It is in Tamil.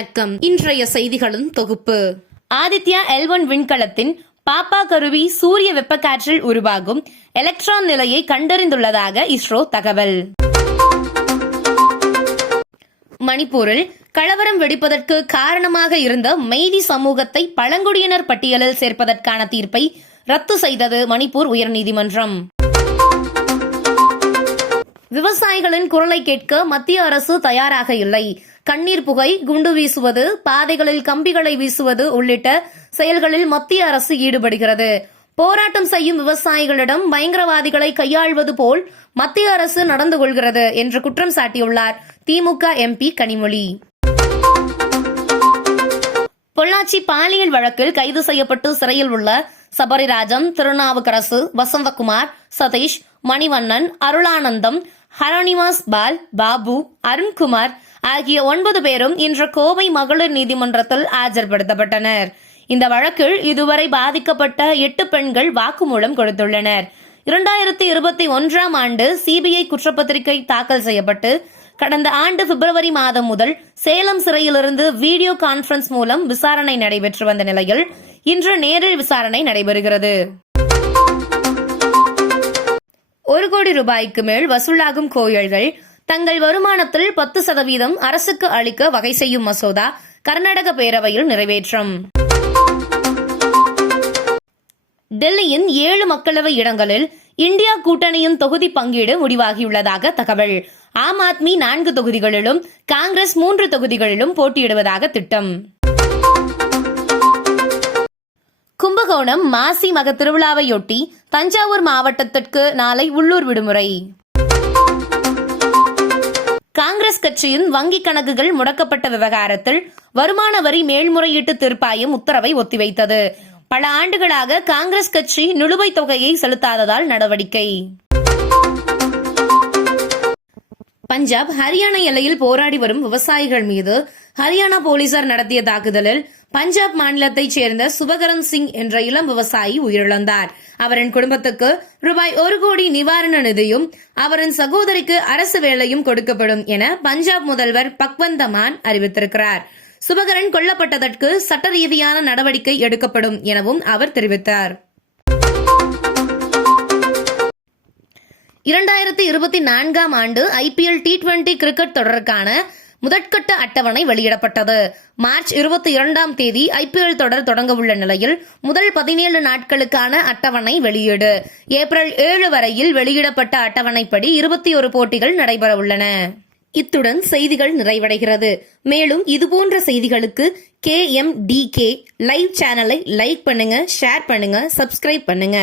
வணக்கம். இன்றைய செய்திகளின் தொகுப்பு. ஆதித்யா எல்வன் விண்கலத்தின் பாப்பா கருவி சூரிய வெப்பக்காற்றில் உருவாகும் எலக்ட்ரான் நிலையை கண்டறிந்துள்ளதாக இஸ்ரோ தகவல். மணிப்பூரில் கலவரம் வெடிப்பதற்கு காரணமாக இருந்த மெய்தி சமூகத்தை பழங்குடியினர் பட்டியலில் சேர்ப்பதற்கான தீர்ப்பை ரத்து செய்தது மணிப்பூர் உயர்நீதிமன்றம். விவசாயிகளின் குரலை கேட்க மத்திய அரசு தயாராக இல்லை. கண்ணீர் புகை குண்டு வீசுவது பாதைகளில் கம்பிகளை வீசுவது உள்ளிட்ட செயல்களில் மத்திய அரசு ஈடுபடுகிறது. போராட்டம் செய்யும் விவசாயிகளிடம் பயங்கரவாதிகளை கையாள்வது போல் மத்திய அரசு நடந்து கொள்கிறது என்று குற்றம் சாட்டியுள்ளார். திமுக எம்பி கனிமொழி. பொள்ளாச்சி பாலியல் வழக்கில் கைது செய்யப்பட்டு சிறையில் உள்ள சபரிராஜன் திருநாவுக்கரசு வசந்தகுமார் சதீஷ் மணிவண்ணன் அருளானந்தம் ஹரணிவாஸ் பால் பாபு அருண்குமார் ஆகிய ஒன்பது பேரும் இன்று கோவை மகளிர் நீதிமன்றத்தில் ஆஜர்படுத்தப்பட்டனர். இந்த வழக்கில் இதுவரை பாதிக்கப்பட்ட எட்டு பெண்கள் வாக்குமூலம் கொடுத்துள்ளனர். இரண்டாயிரத்தி இருபத்தி ஒன்றாம் ஆண்டு சிபிஐ குற்றப்பத்திரிகை தாக்கல் செய்யப்பட்டு கடந்த ஆண்டு பிப்ரவரி மாதம் முதல் சேலம் சிறையிலிருந்து வீடியோ கான்பரன்ஸ் மூலம் விசாரணை நடைபெற்று வந்த நிலையில் இன்று நேரில் விசாரணை நடைபெறுகிறது. ஒரு கோடி ரூபாய்க்கு மேல் வசூலாகும் கோயில்கள் தங்கள் வருமானத்தில் பத்து சதவீதம் அரசுக்கு அளிக்க வகை செய்யும் மசோதா கர்நாடக பேரவையில் நிறைவேற்றம். டெல்லியின் ஏழு மக்களவை இடங்களில் இந்தியா கூட்டணியின் தொகுதி பங்கீடு முடிவாகியுள்ளதாக தகவல். ஆம் ஆத்மி நான்கு தொகுதிகளிலும் காங்கிரஸ் மூன்று தொகுதிகளிலும் போட்டியிடுவதாக திட்டம். கும்பகோணம் மாசி மக திருவிழாவையொட்டி தஞ்சாவூர் மாவட்டத்திற்கு நாளை உள்ளூர் விடுமுறை. காங்கிரஸ் கட்சியின் வங்கிக் கணக்குகள் முடக்கப்பட்ட விவகாரத்தில் வருமான வரி மேல்முறையீட்டு தீர்ப்பாயம் உத்தரவை ஒத்திவைத்தது. பல ஆண்டுகளாக காங்கிரஸ் கட்சி நிலுவைத் தொகையை செலுத்தாததால் நடவடிக்கை. பஞ்சாப் ஹரியானா எல்லையில் போராடி வரும் விவசாயிகள் மீது ஹரியானா போலீசார் நடத்திய தாக்குதலில் பஞ்சாப் மாநிலத்தைச் சேர்ந்த சுபகரன் சிங் என்ற இளம் விவசாயி உயிரிழந்தார். அவரின் குடும்பத்துக்கு ரூபாய் ஒரு கோடி நிவாரண நிதியும் அவரின் சகோதரிக்கு அரசு வேலையும் கொடுக்கப்படும் என பஞ்சாப் முதல்வர் பக்வந்த மான் அறிவித்திருக்கிறார். சுபகரன் கொல்லப்பட்டதற்கு சட்ட ரீதியான நடவடிக்கை எடுக்கப்படும் எனவும் அவர் தெரிவித்தார். இரண்டாயிரத்தி இருபத்தி நான்காம் ஆண்டு ஐபிஎல் டி டுவெண்டி கிரிக்கெட் தொடருக்கான முதற்கட்ட அட்டவணை வெளியிடப்பட்டது. மார்ச் இருபத்தி இரண்டாம் தேதி ஐபிஎல் தொடர் தொடங்க உள்ள நிலையில் முதல் பதினேழு நாட்களுக்கான அட்டவணை வெளியீடு. ஏப்ரல் ஏழு வரையில் வெளியிடப்பட்ட அட்டவணைப்படி இருபத்தி ஒரு போட்டிகள் நடைபெற உள்ளன இத்துடன் செய்திகள் நிறைவடைகிறது. மேலும் இதுபோன்ற செய்திகளுக்கு K M D K live சேனலை லைக் பண்ணுங்க ஷேர் பண்ணுங்க சப்ஸ்கிரைப் பண்ணுங்க.